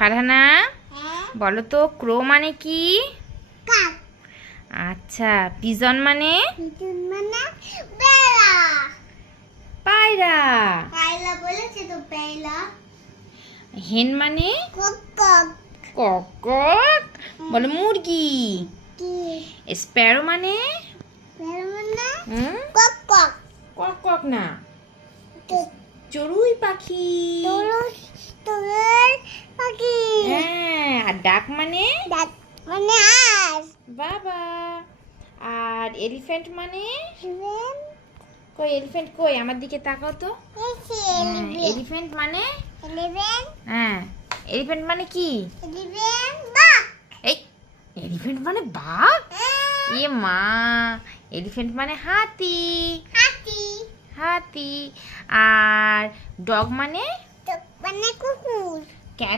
ফারহানা বলো তো ক্রো মানে কি? আচ্ছা, পিজন মানে? পায়রা। হেন মানে? কক কক। বলো মুরগি। স্প্যারো মানে? কক কক না, চড়ুই পাখি। হ্যাঁ, আর ডাক মানে? বাবা। আর এলিফ্যান্ট মানে? কই এলিফ্যান্ট কই, আমার দিকে তাকাও তো। এলিফ্যান্ট মানে? হ্যাঁ, এলিফ্যান্ট মানে কি? এই এলিফ্যান্ট মানে বাঘ? এ মা, এলিফ্যান্ট মানে হাতি। হাতি। আর ডগ মানে?